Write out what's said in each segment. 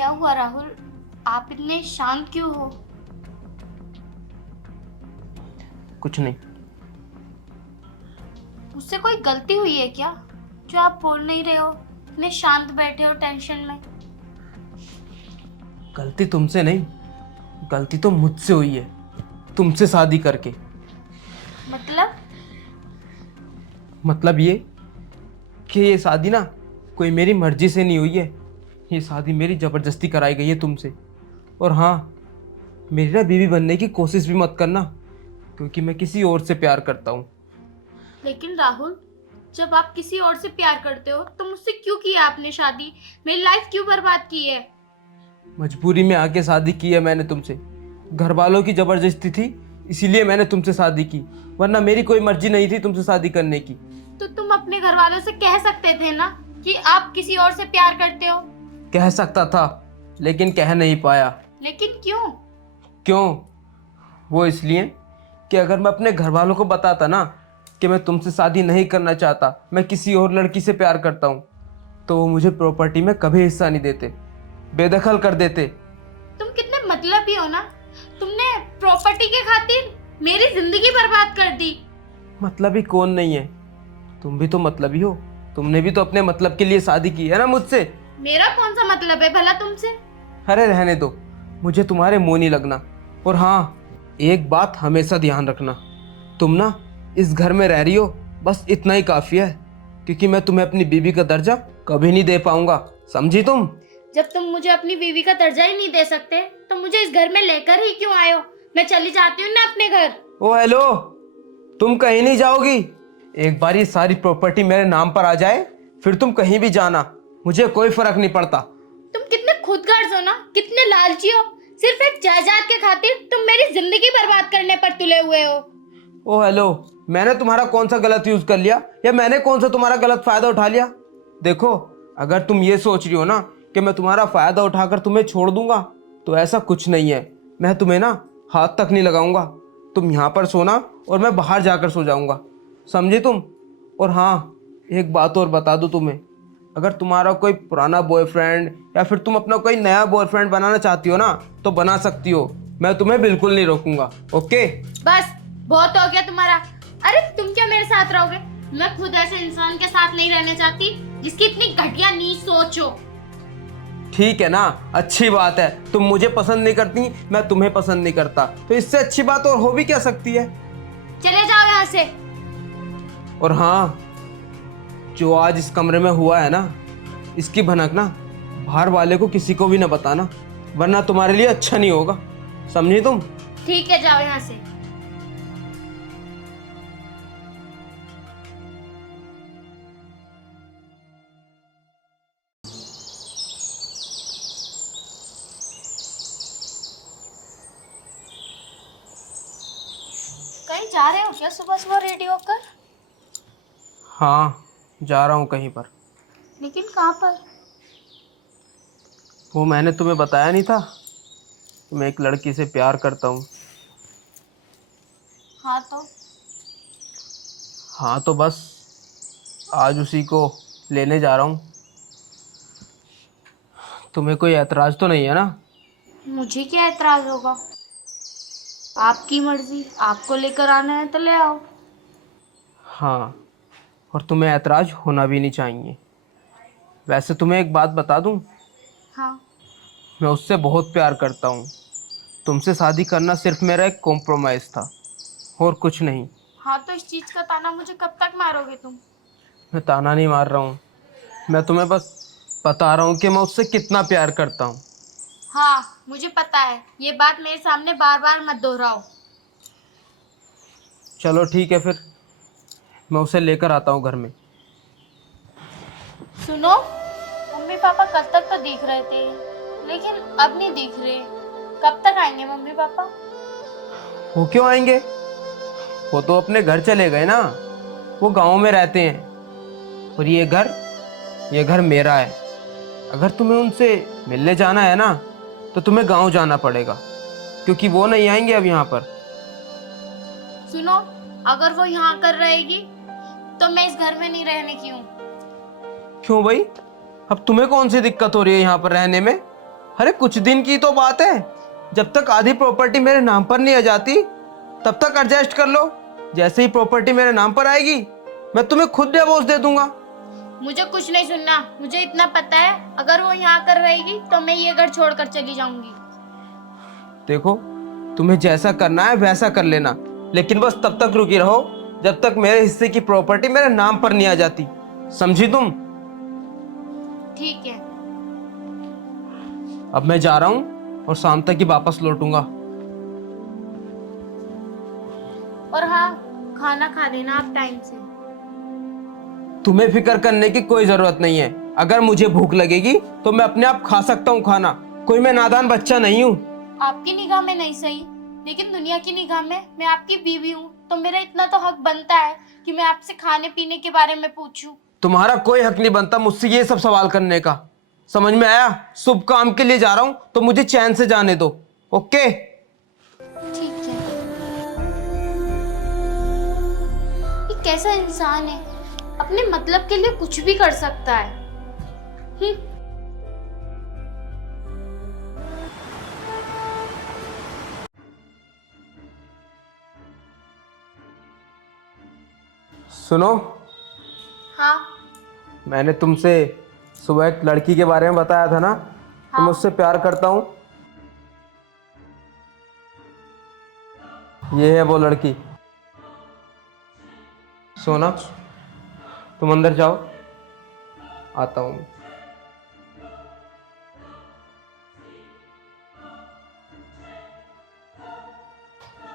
क्या हुआ राहुल? आप इतने शांत क्यों हो? कुछ नहीं। मुझसे कोई गलती हुई है क्या जो आप बोल नहीं रहे हो? इतने शांत बैठे हो टेंशन में। गलती तुमसे नहीं, गलती तो मुझसे हुई है, तुमसे शादी करके। मतलब? मतलब ये कि ये शादी ना कोई मेरी मर्जी से नहीं हुई है। ये शादी मेरी ज़बरदस्ती कराई गई है तुमसे। और हाँ, मेरी ना बीवी बनने की कोशिश भी मत करना, क्योंकि मैं किसी और से प्यार करता हूँ। लेकिन राहुल, जब आप किसी और से प्यार करते हो तो मुझसे क्यों किया आपने शादी? मेरी लाइफ क्यों बर्बाद की है? मजबूरी में आके शादी की है मैंने तुमसे। घर वालों की ज़बरदस्ती थी, इसीलिए मैंने तुमसे शादी की, वरना मेरी कोई मर्जी नहीं थी तुमसे शादी करने की। तो तुम अपने घर वालों से कह सकते थे ना कि आप किसी और से प्यार करते हो। कह सकता था, लेकिन कह नहीं पाया। लेकिन क्यों? क्यों? वो इसलिए कि अगर मैं अपने घर वालों को बताता ना कि मैं तुमसे शादी नहीं करना चाहता, मैं किसी और लड़की से प्यार करता हूँ, तो वो मुझे प्रॉपर्टी में कभी हिस्सा नहीं देते, बेदखल कर देते। तुम कितने मतलबी हो ना। तुमने प्रॉपर्टी के खातिर मेरी जिंदगी बर्बाद कर दी। मतलबी कौन नहीं है? तुम भी तो मतलबी हो। तुमने भी तो अपने मतलब के लिए शादी की है ना मुझसे। मेरा कौन सा मतलब है भला तुमसे? अरे रहने दो, मुझे तुम्हारे मुंह नहीं लगना। और हाँ, एक बात हमेशा ध्यान रखना, तुम ना इस घर में रह रही हो, बस इतना ही काफ़ी है, क्योंकि मैं तुम्हें अपनी बीवी का दर्जा कभी नहीं दे पाऊंगा, समझी तुम? जब तुम मुझे अपनी बीवी का दर्जा ही नहीं दे सकते तो मुझे इस घर में लेकर ही क्यों आए हो? मैं चली जाती हूँ ना अपने घर। ओ हेलो, तुम कहीं नहीं जाओगी। एक बार ये सारी प्रॉपर्टी मेरे नाम पर आ जाए, फिर तुम कहीं भी जाना, मुझे कोई फर्क नहीं पड़ता। तुम कितने खुदगर्ज हो ना, कितने लालची हो। सिर्फ एक जायदाद के खातिर तुम मेरी जिंदगी बर्बाद करने पर तुले हुए हो। ओ हेलो, मैंने तुम्हारा कौन सा गलत यूज कर लिया, या मैंने कौन सा तुम्हारा गलत फायदा उठा लिया? देखो, अगर तुम ये सोच रही हो ना कि मैं तुम्हारा फायदा उठाकर तुम्हें छोड़ दूंगा, तो ऐसा कुछ नहीं है। मैं तुम्हें ना हाथ तक नहीं लगाऊंगा। तुम यहाँ पर सोना और मैं बाहर जाकर सो जाऊंगा, समझे तुम? और हाँ, एक बात और बता दूं तुम्हें, अगर तुम्हारा कोई पुराना बॉयफ्रेंड या फिर तुम अपना कोई नया बॉयफ्रेंड बनाना चाहती हो ना, तो बना सकती हो। मैं तुम्हें बिल्कुल नहीं रोकूंगा, ओके? बस, बहुत हो गया तुम्हारा। अरे तुम क्या मेरे साथ रहोगे? मैं खुद ऐसे इंसान के साथ नहीं रहना चाहती जिसकी इतनी घटिया नीच सोच हो। ठीक है ना, अच्छी बात है। तुम मुझे पसंद नहीं करती, मैं तुम्हें पसंद नहीं करता, तो इससे अच्छी बात और हो भी क्या सकती है? चले जाओ यहाँ से। और हाँ, जो आज इस कमरे में हुआ है ना, इसकी भनक ना बाहर वाले को किसी को भी ना बताना, वरना तुम्हारे लिए अच्छा नहीं होगा, समझी तुम? ठीक है, जाओ यहाँ से। कहीं जा रहे हो क्या सुबह सुबह रेडी होकर? हाँ, जा रहा हूँ कहीं पर। लेकिन कहाँ पर? वो मैंने तुम्हें बताया नहीं था कि मैं एक लड़की से प्यार करता हूँ। हाँ तो? हाँ तो बस आज उसी को लेने जा रहा हूँ। तुम्हें कोई ऐतराज़ तो नहीं है ना? मुझे क्या एतराज होगा? आपकी मर्जी, आपको लेकर आना है तो ले आओ। हाँ, और तुम्हें ऐतराज़ होना भी नहीं चाहिए। वैसे तुम्हें एक बात बता दूँ, हाँ। मैं उससे बहुत प्यार करता हूँ। तुमसे शादी करना सिर्फ मेरा एक कॉम्प्रोमाइज़ था, और कुछ नहीं। हाँ तो इस चीज का ताना मुझे कब तक मारोगे तुम? मैं ताना नहीं मार रहा हूँ, मैं तुम्हें बस बता रहा हूँ कि मैं उससे कितना प्यार करता हूँ। हाँ, मुझे पता है। ये बात मेरे सामने बार बार मत दोहराओ। चलो ठीक है फिर, मैं उसे लेकर आता हूँ घर में। सुनो, मम्मी पापा कल तक तो दिख रहे थे, लेकिन अब नहीं दिख रहे। कब तक आएंगे मम्मी पापा? वो क्यों आएंगे? वो तो अपने घर चले गए ना, वो गांव में रहते हैं। और ये घर मेरा है। अगर तुम्हें उनसे मिलने जाना है ना, तो तुम्हें गांव जाना पड़ेगा, क्योंकि वो नहीं आएंगे अब यहाँ पर। सुनो, अगर वो यहाँ कर रहेगी तो मैं इस घर में नहीं रहने की हूँ। क्यों भाई? अब तुम्हें कौन सी दिक्कत हो रही है यहाँ पर रहने में? अरे कुछ दिन की तो बात है, जब तक आधी प्रॉपर्टी मेरे नाम पर नहीं आ जाती तब तक एडजस्ट कर लो। जैसे ही प्रॉपर्टी मेरे नाम पर आएगी मैं तुम्हें खुद डिवोर्स दे दूंगा। मुझे कुछ नहीं सुनना, मुझे इतना पता है अगर वो यहाँ कर रहेगी तो मैं ये घर छोड़कर चली जाऊंगी। देखो, तुम्हें जैसा करना है वैसा कर लेना, लेकिन बस तब तक रुकी रहो जब तक मेरे हिस्से की प्रॉपर्टी मेरे नाम पर नहीं आ जाती, समझी तुम? ठीक है। अब मैं जा रहा हूँ और शाम तक ही वापस लौटूंगा। और हाँ, खाना खा लेना आप टाइम से। तुम्हें फिक्र करने की कोई जरूरत नहीं है। अगर मुझे भूख लगेगी तो मैं अपने आप खा सकता हूँ खाना, कोई मैं नादान बच्चा नहीं हूँ। आपकी निगाह में नहीं सही, लेकिन दुनिया की निगाह में मैं आपकी बीवी हूँ, तो मेरा इतना तो हक बनता है कि मैं आपसे खाने पीने के बारे में पूछूं। तुम्हारा कोई हक नहीं बनता मुझसे ये सब सवाल करने का, समझ में आया? शुभ काम के लिए जा रहा हूँ तो मुझे चैन से जाने दो। ओके? ठीक है। ये कैसा इंसान है, अपने मतलब के लिए कुछ भी कर सकता है। सुनो, हाँ। मैंने तुमसे सुबह एक लड़की के बारे में बताया था ना, हाँ। मैं उससे प्यार करता हूँ। ये है वो लड़की। सोना, तुम अंदर जाओ, आता हूँ।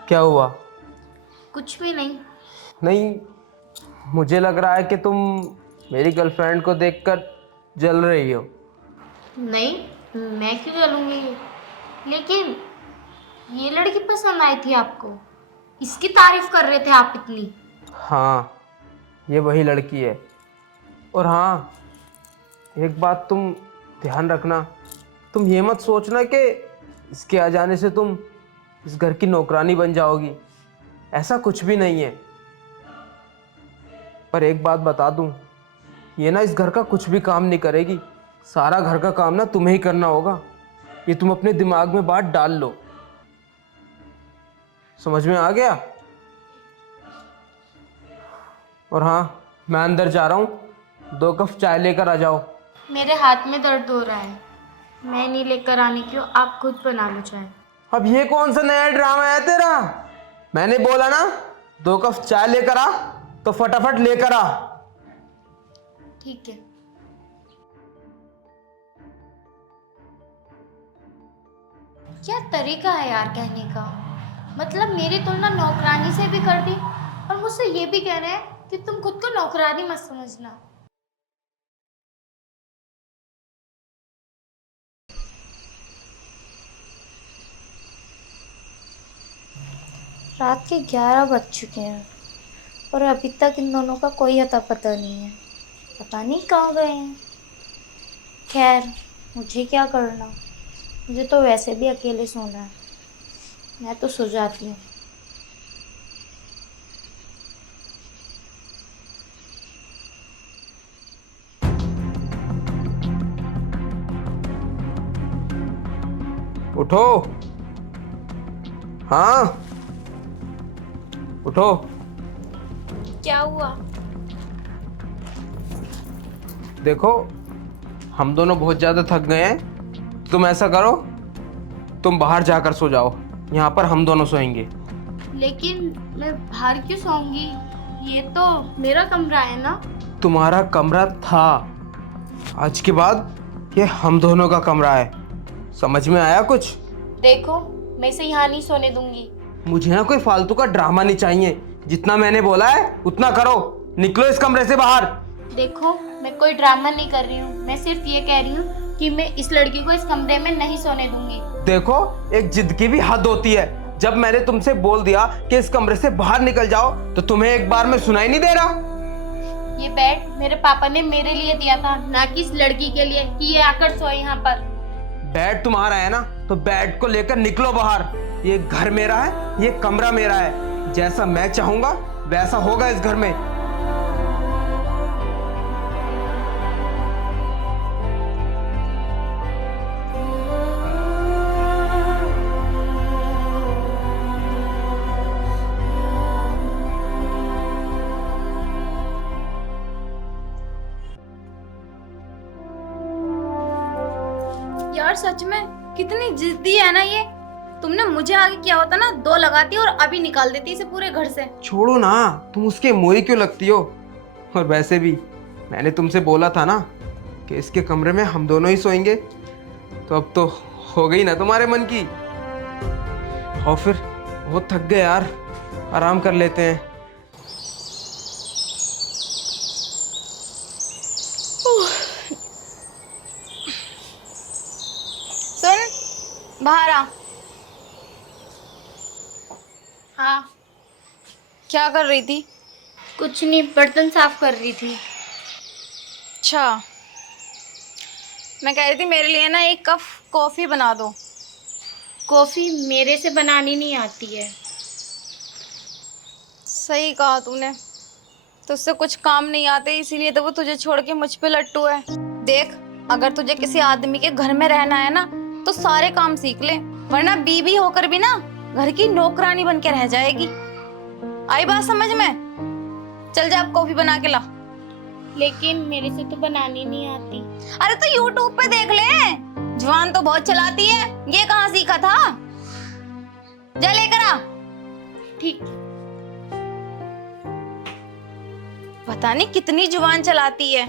क्या हुआ? कुछ भी नहीं। नहीं, मुझे लग रहा है कि तुम मेरी गर्लफ्रेंड को देखकर जल रही हो। नहीं, मैं क्यों जलूंगी? लेकिन ये लड़की पसंद आई थी आपको, इसकी तारीफ कर रहे थे आप इतनी। हाँ, ये वही लड़की है। और हाँ, एक बात तुम ध्यान रखना, तुम ये मत सोचना कि इसके आ जाने से तुम इस घर की नौकरानी बन जाओगी, ऐसा कुछ भी नहीं है। पर एक बात बता दूं, ये ना इस घर का कुछ भी काम नहीं करेगी, सारा घर का काम ना तुम्हें ही करना होगा। ये तुम अपने दिमाग में बात डाल लो, समझ में आ गया? और हाँ, मैं अंदर जा रहा हूँ, 2 कप चाय लेकर आ जाओ। मेरे हाथ में दर्द हो रहा है, मैं नहीं लेकर आने क्यों, आप खुद बना लो चाय। अब ये कौन सा नया ड्रामा है तेरा? मैंने बोला ना 2 कप चाय लेकर आ, तो फटाफट लेकर आ। ठीक है। क्या तरीका है यार कहने का, मतलब मेरी तुलना नौकरानी से भी कर दी और मुझसे ये भी कह रहे हैं कि तुम खुद को नौकरानी मत समझना। रात के 11 बज चुके हैं और अभी तक इन दोनों का कोई अता पता नहीं है, पता नहीं कहाँ गए हैं। खैर, मुझे क्या करना, मुझे तो वैसे भी अकेले सोना है, मैं तो सो जाती हूँ। उठो, हाँ उठो। क्या हुआ? देखो, हम दोनों बहुत ज़्यादा थक गए हैं, तुम ऐसा करो, तुम बाहर जाकर सो जाओ, यहाँ पर हम दोनों सोएंगे। लेकिन मैं बाहर क्यों सोऊंगी, ये तो मेरा कमरा है ना। तुम्हारा कमरा था, आज के बाद ये हम दोनों का कमरा है, समझ में आया कुछ? देखो, मैं इसे यहाँ नहीं सोने दूंगी। मुझे ना कोई फालतू का ड्रामा नहीं चाहिए, जितना मैंने बोला है उतना करो, निकलो इस कमरे से बाहर। देखो, मैं कोई ड्रामा नहीं कर रही हूँ, मैं सिर्फ ये कह रही हूँ कि मैं इस लड़की को इस कमरे में नहीं सोने दूंगी। देखो, एक जिद की भी हद होती है, जब मैंने तुमसे बोल दिया कि इस कमरे से बाहर निकल जाओ तो तुम्हें एक बार में सुनाई नहीं दे रहा? ये बेड मेरे पापा ने मेरे लिए दिया था, ना कि इस लड़की के लिए कि ये आकर सोए यहाँ पर। बेड तुम्हारा है ना, तो बेड को लेकर निकलो बाहर। ये घर मेरा है, ये कमरा मेरा है, जैसा मैं चाहूंगा वैसा होगा इस घर में। यार सच में कितनी जिद्दी है ना ये। तुमने मुझे आगे किया होता ना, दो लगाती और अभी निकाल देती इसे पूरे घर से। छोड़ो ना, तुम उसके मोही क्यों लगती हो। और वैसे भी मैंने तुमसे बोला था ना कि इसके कमरे में हम दोनों ही सोएंगे, तो अब तो हो गई ना तुम्हारे मन की। और फिर बहुत थक गए यार, आराम कर लेते हैं। सुन, बाहर आ। हाँ। क्या कर रही थी? कुछ नहीं, बर्तन साफ कर रही थी। अच्छा, मैं कह रही थी मेरे लिए ना एक कप कॉफी बना दो। कॉफी मेरे से बनानी नहीं आती है। सही कहा तूने, तुझसे कुछ काम नहीं आते, इसीलिए तो वो तुझे छोड़ के मुझ पे लट्टू है। देख, अगर तुझे किसी आदमी के घर में रहना है ना तो सारे काम सीख ले, वरना बीवी होकर भी ना घर की नौकरानी बन के रह जाएगी। आई बात समझ में? चल जा, अब कॉफी बना के ला। लेकिन मेरे से तो बनानी नहीं आती। अरे तो यूट्यूब पे देख ले, जवान तो बहुत चलाती है, ये कहाँ सीखा था? जा लेकर आ। ठीक। पता नहीं कितनी जुबान चलाती है।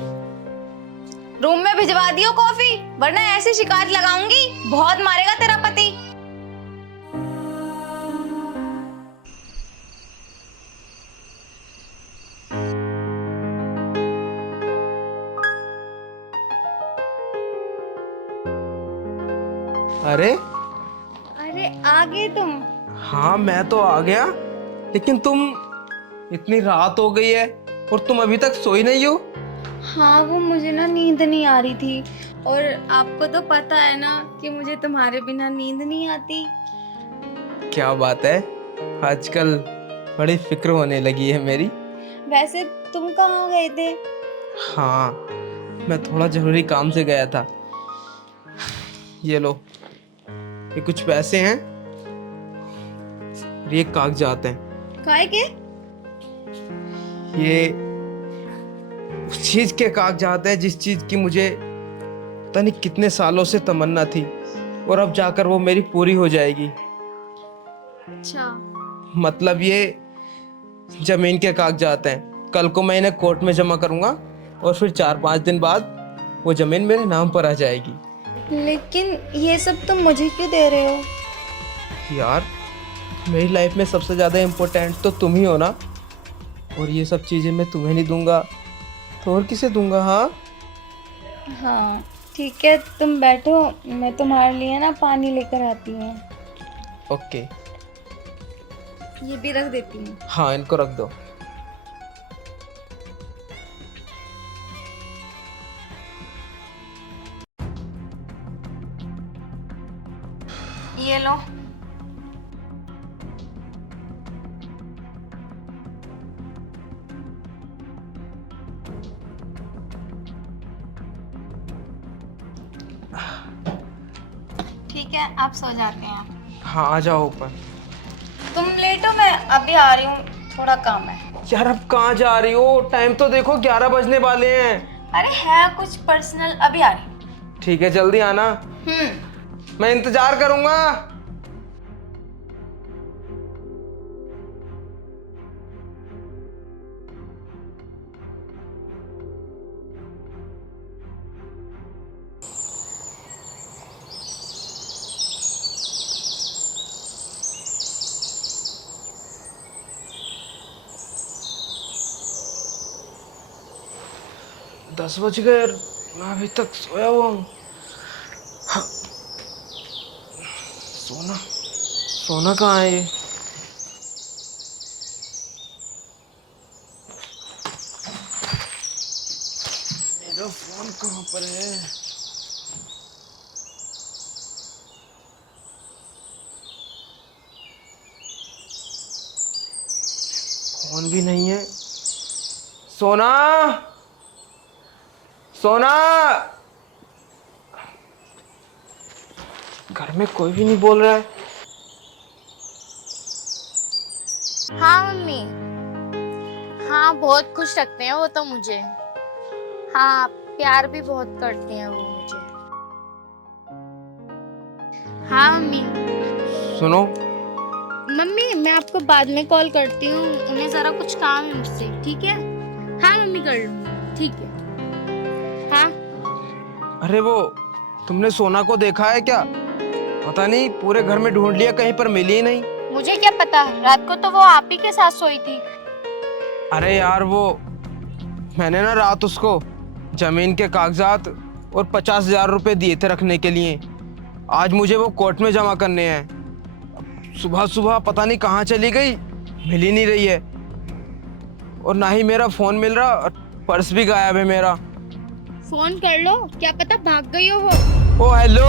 रूम में भिजवा दियो कॉफी, वरना ऐसी शिकायत लगाऊंगी, बहुत मारेगा तेरा पति। अरे अरे आ गए तुम? हाँ, मैं तो आ गया, लेकिन तुम, इतनी रात हो गई है और तुम अभी तक सोई नहीं हो। हाँ, वो मुझे ना नींद नहीं आ रही थी, और आपको तो पता है ना कि मुझे तुम्हारे बिना नींद नहीं आती। क्या बात है, आजकल बड़ी फिक्र होने लगी है मेरी। वैसे तुम कहाँ गए थे? हाँ, मैं थोड़ा जरूरी काम से गया था। ये लो, ये कुछ पैसे हैं, और ये कागजात हैं। काहे के? ये उस चीज के कागजात हैं जिस चीज की मुझे पता नहीं कितने सालों से तमन्ना थी, और अब जाकर वो मेरी पूरी हो जाएगी। अच्छा। मतलब ये जमीन के कागजात हैं। कल को मैं इन्हें कोर्ट में जमा करूंगा, और फिर 4-5 दिन बाद वो जमीन मेरे नाम पर आ जाएगी। लेकिन ये सब तुम मुझे क्यों दे रहे हो? यार, मेरी लाइफ में सबसे ज़्यादा इम्पोर्टेंट तो तुम ही हो ना, और ये सब चीज़ें मैं तुम्हें नहीं दूंगा तो और किसे दूंगा। हाँ हाँ ठीक है, तुम बैठो, मैं तुम्हारे लिए ना पानी लेकर आती हूँ। ओके। ये भी रख देती हूँ। हाँ, इनको रख दो। ये लो। ठीक है, आप सो जाते हैं। हाँ, आ जाओ ऊपर। तुम लेटो, मैं अभी आ रही हूँ, थोड़ा काम है। यार, अब कहाँ जा रही हो? टाइम तो देखो, 11 बजने वाले हैं। अरे है कुछ पर्सनल, अभी आ रही हूँ। ठीक है, जल्दी आना, मैं इंतजार करूंगा। दस बज गए, मैं अभी तक सोया हुआ हूँ। हाँ, सोना सोना कहाँ है ये? मेरा फोन कहाँ पर है? फोन भी नहीं है। सोना, सोना, घर में कोई भी नहीं बोल रहा है। हाँ मम्मी। हाँ, बहुत खुश रखते हैं वो तो मुझे। हाँ, प्यार भी बहुत करते हैं वो मुझे। हाँ मम्मी। सुनो, मम्मी मैं आपको बाद में कॉल करती हूँ, उन्हें जरा कुछ काम है मुझसे, ठीक है? हाँ मम्मी कर लूँगी, ठीक है। हाँ अरे वो तुमने सोना को देखा है क्या? पता नहीं, पूरे घर में ढूंढ लिया, कहीं पर मिली ही नहीं। मुझे क्या पता, रात को तो वो आप ही के साथ सोई थी। अरे यार, वो मैंने ना रात उसको जमीन के कागजात और 50,000 रुपए दिए थे रखने के लिए। आज मुझे वो कोर्ट में जमा करने हैं। सुबह सुबह पता नहीं कहाँ चली गई, मिल ही नहीं रही है। और ना ही मेरा फोन मिल रहा, और पर्स भी गायब है मेरा। फोन कर लो, क्या पता भाग गई हो वो। ओ हेलो,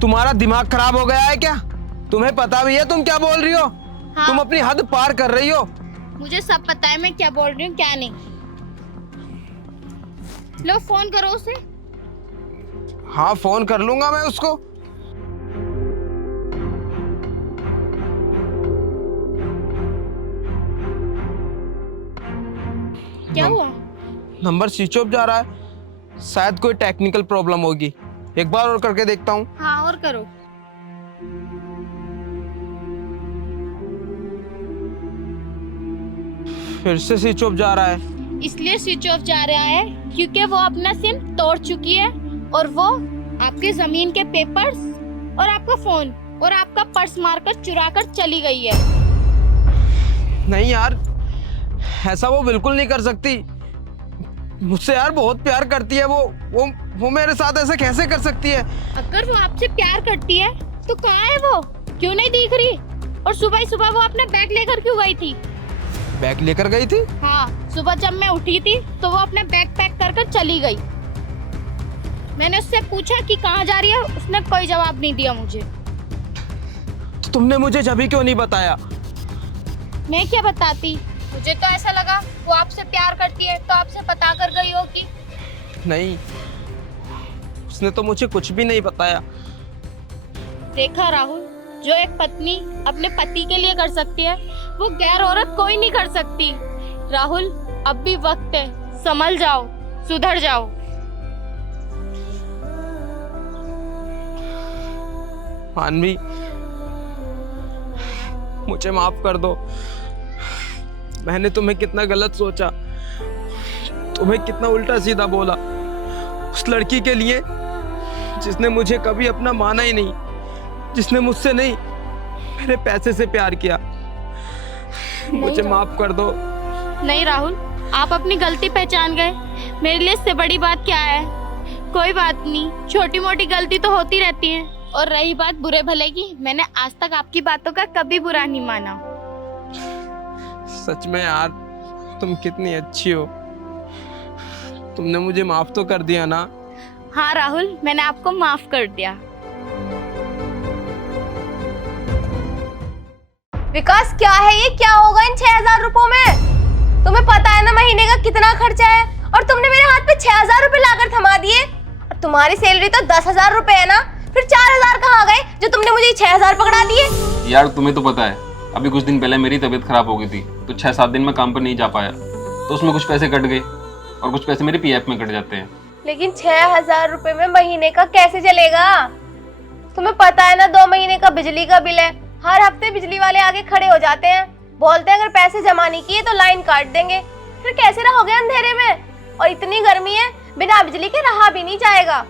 तुम्हारा दिमाग खराब हो गया है क्या? तुम्हें पता भी है तुम क्या बोल रही हो? हाँ। तुम अपनी हद पार कर रही हो। मुझे सब पता है मैं क्या बोल रही हूँ क्या नहीं। लो फोन करो उसे। हाँ, फोन कर लूंगा मैं उसको। क्या हुआ? नंबर स्विच ऑफ जा रहा है, शायद कोई टेक्निकल प्रॉब्लम होगी। एक बार और करके देखता हूँ। हाँ और करो। फिर से स्विच ऑफ जा रहा है। इसलिए स्विच ऑफ जा रहा है क्योंकि वो अपना सिम तोड़ चुकी है, और वो आपके जमीन के पेपर्स और आपका फोन और आपका पर्स मारकर चुरा कर चली गई है। नहीं यार, ऐसा वो बिल्कुल नहीं कर सकती। मुझसे यार बहुत प्यार करती है वो मेरे साथ ऐसा कैसे कर सकती है? अगर वो आपसे प्यार करती है तो कहाँ है वो? क्यों नहीं दिख रही? और सुबह ही सुबह वो अपना बैग लेकर क्यों गई थी? बैग लेकर गई थी? हाँ, सुबह जब मैं उठी थी तो वो अपना बैग पैक कर कर चली गई। मैंने उससे पूछा कि कहाँ जा रही है, उसने कोई जवाब नहीं दिया मुझे। तो तुमने मुझे जब क्यों नहीं बताया? मैं क्या बताती? मुझे तो ऐसा लगा वो आपसे प्यार करती है तो आपसे बता कर गई होगी। नहीं, उसने तो मुझे कुछ भी नहीं बताया। देखा राहुल, जो एक पत्नी अपने पति के लिए कर सकती है वो गैर औरत कोई नहीं कर सकती। राहुल, अब भी वक्त है, संभल जाओ, सुधर जाओ। मानवी, मुझे माफ कर दो। मैंने तुम्हें कितना गलत सोचा, तुम्हें कितना उल्टा सीधा बोला। उस लड़की के लिए जिसने मुझे कभी अपना माना ही नहीं, जिसने मुझसे नहीं मेरे पैसे से प्यार किया। मुझे माफ कर दो। नहीं राहुल, आप अपनी गलती पहचान गए, मेरे लिए इससे बड़ी बात क्या है? कोई बात नहीं, छोटी मोटी गलती तो होती रहती है। और रही बात बुरे भले की, मैंने आज तक आपकी बातों का कभी बुरा नहीं माना। सच में यार, तुम कितनी अच्छी हो। तुमने मुझे माफ तो कर दिया ना? हाँ राहुल, मैंने आपको माफ कर दिया। विकास, क्या है ये? क्या होगा इन 6,000 रुपयों में? तुम्हें पता है ना महीने का कितना खर्चा है, और तुमने मेरे हाथ पे 6,000 रुपए लाकर थमा दिए। और तुम्हारी सैलरी तो 10,000 रुपए है ना, फिर 4,000 कहाँ गए जो तुमने मुझे 6,000 पकड़ा दिए? यार तुम्हें तो पता है, अभी कुछ दिन पहले मेरी तबीयत खराब हो गई थी, तो 6-7 दिन में काम पर नहीं जा पाया, तो उसमें कुछ पैसे कट गए और कुछ पैसे मेरे पीएफ में कट जाते हैं। लेकिन 6,000 रुपए में महीने का कैसे चलेगा? तुम्हें पता है ना 2 महीने का बिजली का बिल है। हर हफ्ते बिजली वाले आगे खड़े हो जाते हैं, बोलते हैं अगर पैसे जमा नहीं किए तो लाइन काट देंगे। फिर कैसे रहोगे अंधेरे में? और इतनी गर्मी है, बिना बिजली के रहा भी नहीं जाएगा।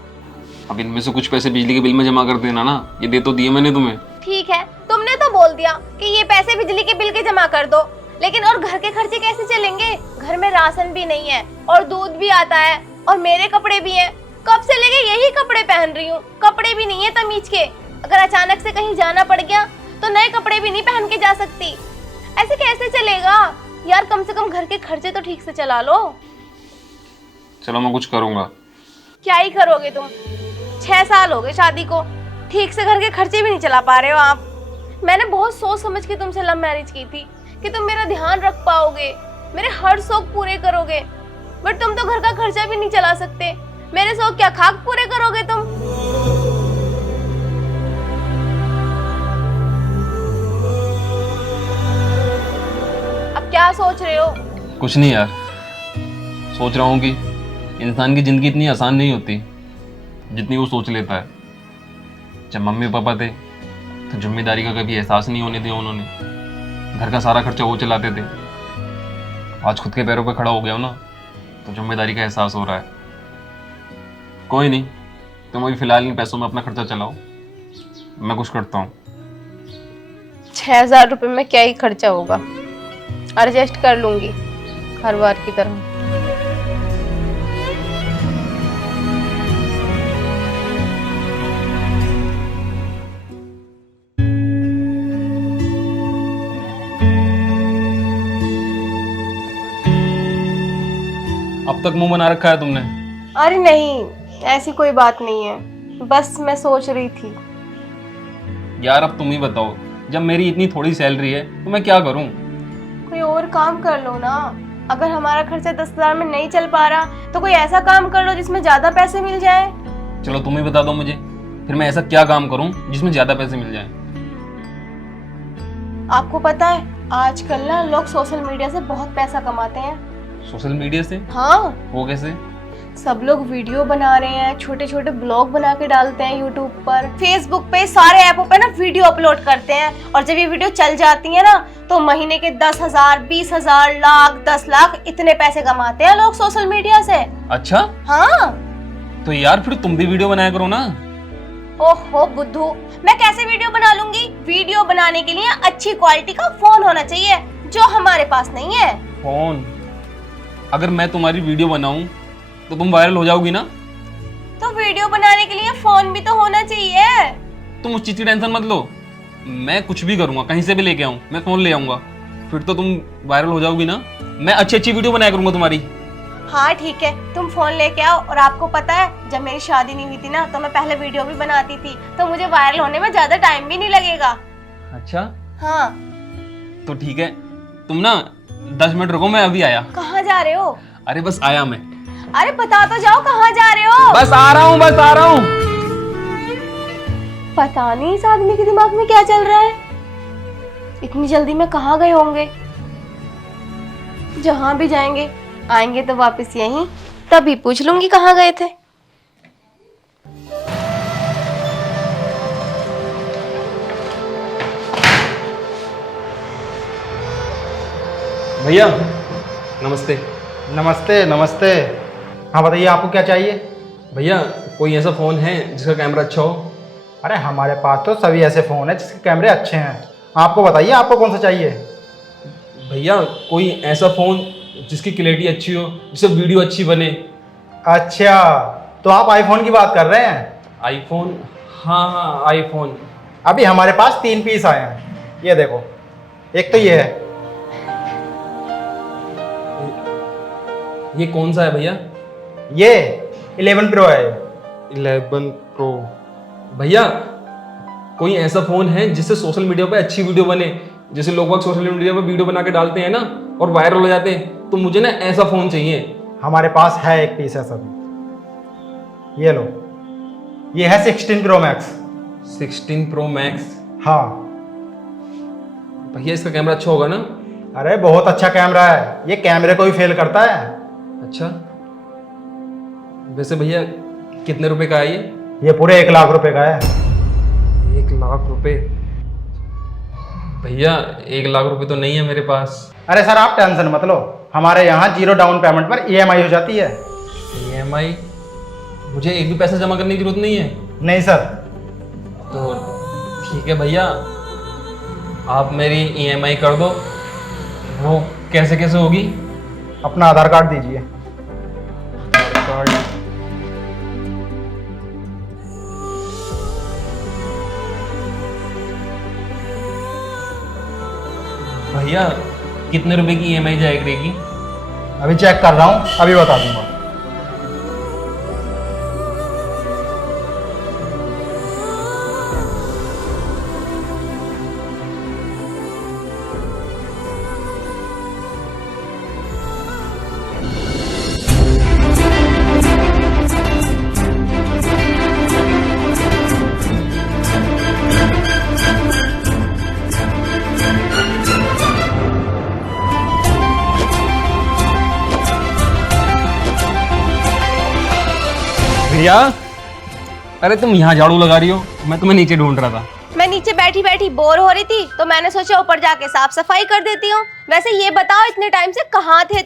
अब इनमें से कुछ पैसे बिजली के बिल में जमा कर देना ना, ये दे तो दिए मैंने तुम्हें। ठीक है, तुमने तो बोल दिया कि ये पैसे बिजली के बिल के जमा कर दो, लेकिन और घर के खर्चे कैसे चलेंगे? घर में राशन भी नहीं है और दूध भी आता है और मेरे कपड़े भी हैं। कब से लेके यही कपड़े पहन रही हूँ, कपड़े भी नहीं है तमीज के। अगर अचानक से कहीं जाना पड़ गया तो नए कपड़े भी नहीं पहन के जा सकती। ऐसे कैसे चलेगा यार? कम से कम घर के खर्चे तो ठीक से चला लो। चलो मैं कुछ करूंगा। क्या ही करोगे तुम? 6 साल हो गए शादी को, ठीक से घर के खर्चे भी नहीं चला पा रहे हो आप। मैंने बहुत सोच समझ के तुमसे लव मैरिज की थी कि तुम मेरा ध्यान रख पाओगे, मेरे हर शौक पूरे करोगे, बट तुम तो घर का खर्चा भी नहीं चला सकते। मेरे शौक क्या खाक पूरे करोगे तुम? अब क्या सोच रहे हो? कुछ नहीं यार, सोच रहा हूँ कि इंसान की जिंदगी इतनी आसान नहीं होती जितनी वो सोच लेता है। जब मम्मी पापा थे तो जिम्मेदारी का कभी एहसास नहीं होने दिया उन्होंने। घर का सारा खर्चा वो चलाते थे। आज खुद के पैरों पे खड़ा हो गया हूं ना, तो जिम्मेदारी का एहसास हो रहा है। कोई नहीं, तुम अभी फिलहाल इन पैसों में अपना खर्चा चलाओ, मैं कुछ करता हूँ। 6,000 रुपये में क्या ही खर्चा होगा, एडजस्ट कर लूंगी हर बार की तरह। अब तक मुंह बना रखा है तुमने। अरे नहीं, ऐसी कोई बात नहीं है, बस मैं सोच रही थी। यार अब तुम ही बताओ, जब मेरी इतनी थोड़ी सैलरी है तो मैं क्या करूं? कोई और काम कर लो ना। अगर हमारा खर्चा 10,000 में नहीं चल पा रहा तो कोई ऐसा काम कर लो जिसमें ज्यादा पैसे मिल जाए। चलो तुम ही बता दो मुझे, फिर मैं ऐसा क्या काम करूं जिसमें ज्यादा पैसे मिल जाएं? आपको पता है आजकल ना लोग सोशल मीडिया से बहुत पैसा कमाते हैं। सोशल मीडिया से? हाँ, वो कैसे? सब लोग वीडियो बना रहे हैं, छोटे छोटे ब्लॉग बना के डालते हैं यूट्यूब पर, फेसबुक पे, सारे ऐपों पे ना वीडियो अपलोड करते हैं। और जब ये वीडियो चल जाती है ना तो महीने के 10,000, 20,000, लाख, 10 लाख इतने पैसे कमाते हैं लोग सोशल मीडिया से। अच्छा, हाँ। तो यार फिर तुम भी वीडियो बनाया करो ना। ओहो बुद्धू, मैं कैसे वीडियो बना लूंगी? वीडियो बनाने के लिए अच्छी क्वालिटी का फोन होना चाहिए, जो हमारे पास नहीं है। फोन? अगर मैं तुम्हारी वीडियो बनाऊं तो तुम वायरल हो जाओगी ना? तो वीडियो बनाने के लिए फोन भी तो होना चाहिए। तुम उस चीज की टेंशन मत लो, मैं कुछ भी करूंगा, कहीं से भी लेके आऊं, मैं फोन ले आऊंगा, फिर तो तुम वायरल हो जाओगी ना। मैं अच्छी अच्छी वीडियो बनाया करूंगा तुम्हारी। हाँ ठीक है, तुम फोन लेके आओ। और आपको पता है जब मेरी शादी नहीं हुई थी ना तो मैं पहले वीडियो भी बनाती थी, तो मुझे वायरल होने में ज्यादा टाइम भी नहीं लगेगा। अच्छा हाँ। तो ठीक है, तुम ना 10 मिनट रुको, मैं अभी आया। कहाँ जा रहे हो? अरे बस आया मैं। अरे बता तो जाओ कहाँ जा रहे हो? बस आ रहा हूँ, बस आ रहा हूँ। पता नहीं इस आदमी के दिमाग में क्या चल रहा है, इतनी जल्दी में कहाँ गए होंगे। जहां भी जाएंगे आएंगे तो वापस यहीं, तभी पूछ लूंगी कहाँ गए थे। भैया नमस्ते। नमस्ते नमस्ते। हाँ बताइए आपको क्या चाहिए? भैया कोई ऐसा फ़ोन है जिसका कैमरा अच्छा हो? अरे हमारे पास तो सभी ऐसे फ़ोन हैं जिसके कैमरे अच्छे हैं। आपको बताइए आपको कौन सा चाहिए? भैया कोई ऐसा फ़ोन जिसकी क्लैरिटी अच्छी हो, जिससे वीडियो अच्छी बने। अच्छा, तो आप आईफोन की बात कर रहे हैं? आईफोन? हाँ हाँ आईफोन। अभी हमारे पास 3 पीस आए हैं, ये देखो। एक तो ये है। ये कौन सा है भैया? ये 11 प्रो है। 11 प्रो। भैया कोई ऐसा फ़ोन है जिससे सोशल मीडिया पे अच्छी वीडियो बने, जैसे लोग बाग सोशल मीडिया पे वीडियो बना के डालते हैं ना और वायरल हो जाते हैं, तो मुझे ना ऐसा फ़ोन चाहिए। हमारे पास है एक पीस है सब। ये लो, ये है 16 प्रो मैक्स। 16 pro max? हाँ। भैया इसका कैमरा अच्छा होगा ना? अरे बहुत अच्छा कैमरा है, ये कैमरे को भी फेल करता है। अच्छा, वैसे भैया कितने रुपए का है ये? ये पूरे 1 लाख रुपए का है। 1 लाख रुपए? भैया 1 लाख रुपए तो नहीं है मेरे पास। अरे सर आप टेंशन मत लो, हमारे यहाँ 0 डाउन पेमेंट पर EMI हो जाती है। EMI? मुझे एक भी पैसा जमा करने की जरूरत नहीं है? नहीं सर। तो ठीक है भैया, आप मेरी EMI कर दो। वो कैसे कैसे होगी? अपना आधार कार्ड दीजिए। आधार कार्ड? भैया कितने रुपए की EMI जाएगी रहेगी? अभी चेक कर रहा हूँ, अभी बता दूंगा। भैया अरे तुम यहाँ झाड़ू लगा रही हो, मैं तुम्हें नीचे ढूंढ रहा था। मैं नीचे बैठी बैठी बोर हो रही थी तो मैंने सोचा ऊपर जाके साफ सफाई कर देती हूँ। वैसे ये बताओ इतने टाइम से कहाँ थे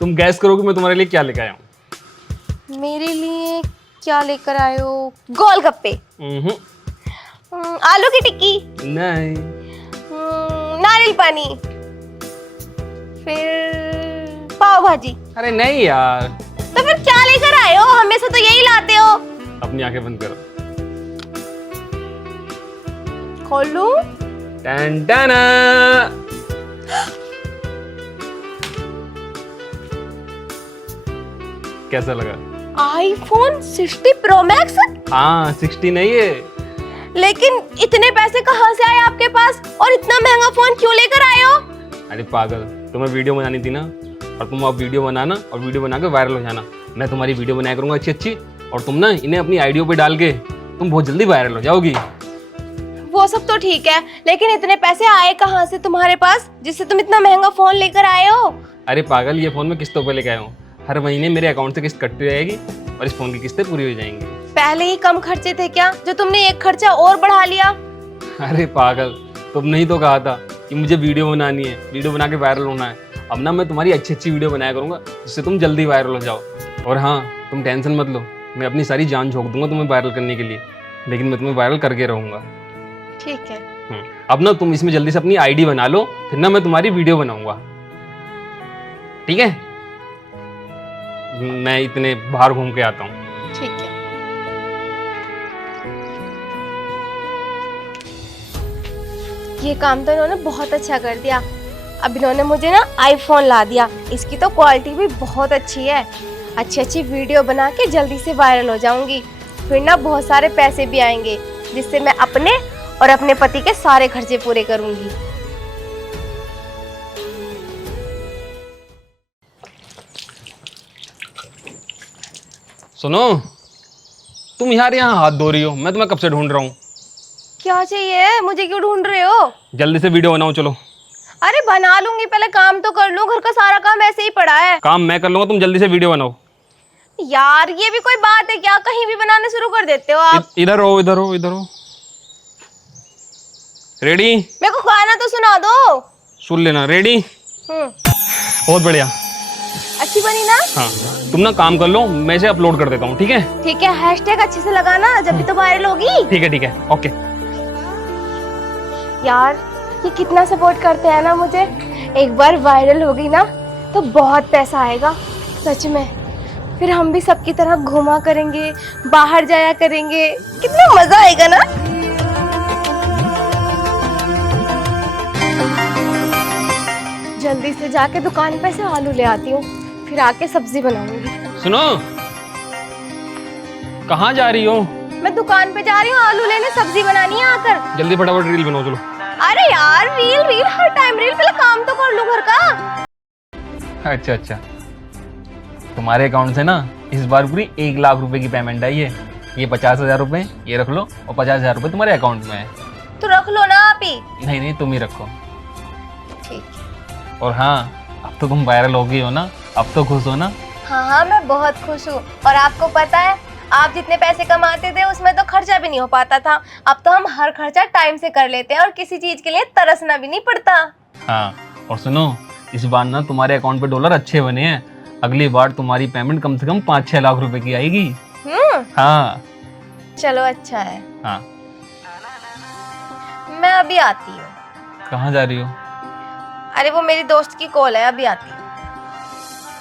तुम गैस करोगे मैं तुम्हारे लिए क्या लेके आया हूँ? मेरे लिए क्या लेकर आए हो? गोलगप्पे, आलू की टिक्की, नहीं। नारियल पानी, फिर पाव भाजी। अरे नहीं यार। तो फिर क्या लेकर आए हो? हमेशा तो यही लाते हो। अपनी आंखें बंद करो। खोलूं? टन टना। कैसा लगा? IPhone 60 pro max? हाँ 60 नहीं है। लेकिन इतने पैसे कहाँ से आए आपके पास और इतना महंगा फोन क्यों लेकर आए हो? अरे पागल, तुम्हें वीडियो बनानी थी ना, और तुम अब वीडियो बनाना और वीडियो बना के वायरल हो जाना। मैं तुम्हारी वीडियो बनाया करूंगा अच्छी अच्छी, और तुम ना इन्हें अपनी आईडियो पे डाल के तुम बहुत जल्दी वायरल हो जाओगी। वो सब तो ठीक है, लेकिन इतने पैसे आए कहाँ से तुम्हारे पास जिससे तुम इतना महंगा फोन लेकर आए हो? अरे पागल, ये फोन मैं किस्तों पे लेके आया हूँ। हर महीने मेरे अकाउंट से किस्त कटती रहेगी और इस फोन की किस्तें पूरी हो जाएंगी। पहले ही कम खर्चे थे क्या, जो तुमने एक खर्चा और बढ़ा लिया? अरे पागल, तुमने ही तो कहा था कि मुझे वीडियो बनानी है, वीडियो बना के वायरल होना है। अब ना मैं तुम्हारी अच्छी अच्छी वीडियो बनाया करूंगा जिससे तुम जल्दी वायरल हो जाओ। और हाँ, तुम टेंशन मत लो, मैं अपनी सारी जान झोंक दूंगा तुम्हें वायरल करने के लिए, लेकिन मैं तुम्हें वायरल करके रहूंगा। ठीक है। अब ना तुम इसमें जल्दी से अपनी आईडी बना लो, फिर ना मैं तुम्हारी वीडियो बनाऊंगा, ठीक है? मैं इतने बाहर घूम के आता हूँ। ठीक है। ये काम तो इन्होंने बहुत अच्छा कर दिया। अब इन्होंने मुझे ना आईफोन ला दिया, इसकी तो क्वालिटी भी बहुत अच्छी है। अच्छी अच्छी वीडियो बना के जल्दी से वायरल हो जाऊंगी, फिर ना बहुत सारे पैसे भी आएंगे जिससे मैं अपने और अपने पति के सारे खर्चे पूरे करूंगी। सुनो, तुम यार यहाँ हाथ धो रही हो, मैं तुम्हें कब से ढूंढ रहा हूँ। क्या चाहिए? मुझे क्यों ढूंढ रहे हो? जल्दी से वीडियो बनाओ, चलो। अरे बना लूंगी, पहले काम तो कर लूं, घर का सारा काम ऐसे ही पड़ा है। काम मैं कर लूंगा, तुम जल्दी से वीडियो बनाओ। यार ये भी कोई बात है क्या? कहीं भी बनाने शुरू कर देते हो आप। इधर हो, इधर हो, इधर हो। रेडी? मेरे को गाना तो सुना दो। सुन लेना। रेडी? बहुत बढ़िया। अच्छी बनी ना? हाँ, तुम ना काम कर लो, मैं इसे अपलोड कर देता हूँ, ठीक है? ठीक है, हैशटैग अच्छे से लगाना, जब भी तो वायरल होगी। ठीक है, ठीक है, ओके। यार ये कितना सपोर्ट करते हैं ना मुझे। एक बार वायरल हो गई ना तो बहुत पैसा आएगा, सच में। फिर हम भी सबकी तरह घूमा करेंगे, बाहर जाया करेंगे, कितना मजा आएगा ना। जल्दी से जाके दुकान पे से आलू ले आती हूँ, फिर आके सब्जी बनाऊंगी। सुनो, कहाँ जा रही हो? मैं दुकान पे जा रही हूँ आलू लेने, सब्जी बनानी है आकर। जल्दी फटाफट रील बनाओ, चलो। अरे यार रील रील हर टाइम रील, पहले काम तो कर लो घर का। अच्छा अच्छा, तुम्हारे अकाउंट से ना इस बार पूरी 1 लाख रुपए की पेमेंट आई है। ये 50,000 रुपए ये रख लो, और 50,000 रुपए तुम्हारे अकाउंट में है। तो रख लो ना आप ही। नहीं नहीं, तुम ही रखो। ठीक। और हाँ, अब तो तुम वायरल हो गई हो ना, अब तो खुश हो ना? हाँ हाँ, मैं बहुत खुश हूँ। और आपको पता है, आप जितने पैसे कमाते थे उसमें तो खर्चा भी नहीं हो पाता था। अब तो हम हर खर्चा टाइम से कर लेते हैं और किसी चीज के लिए तरसना भी नहीं पड़ता। हाँ, और सुनो, इस बार ना तुम्हारे अकाउंट पे डॉलर अच्छे बने हैं। अगली बार तुम्हारी पेमेंट कम से कम 5-6 लाख रुपए की आएगी। हाँ। चलो अच्छा है। हाँ। मैं अभी आती हूँ। कहाँ जा रही हो? अरे वो मेरी दोस्त की कॉल है, अभी आती हूँ।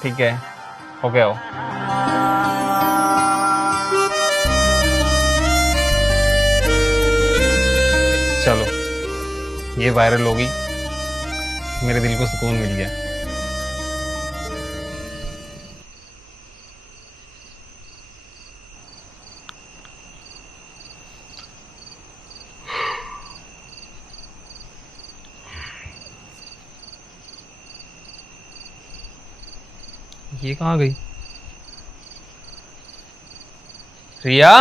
ठीक है, ओके आओ। चलो, ये वायरल होगी, मेरे दिल को सुकून मिल गया। ये कहाँ गई? रिया?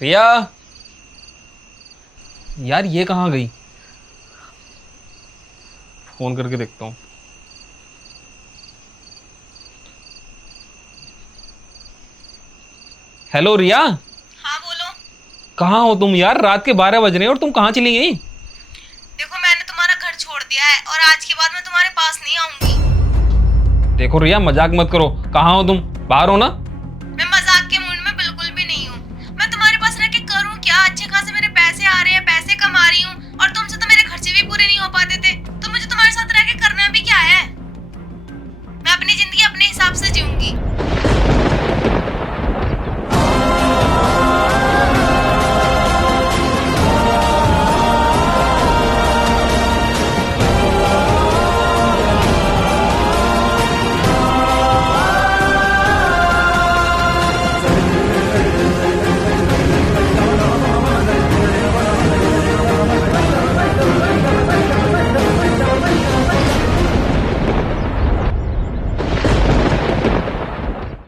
रिया? यार ये कहाँ गई? फोन करके देखता हूँ। हेलो रिया, हाँ बोलो। कहाँ हो तुम यार? रात के 12 बज रहे हैं और तुम कहाँ चली गई? देखो मैंने तुम्हारा घर छोड़ दिया है और आज के बाद मैं तुम्हारे पास नहीं आऊंगी। देखो रिया, मजाक मत करो। कहाँ हो तुम? बाहर हो ना?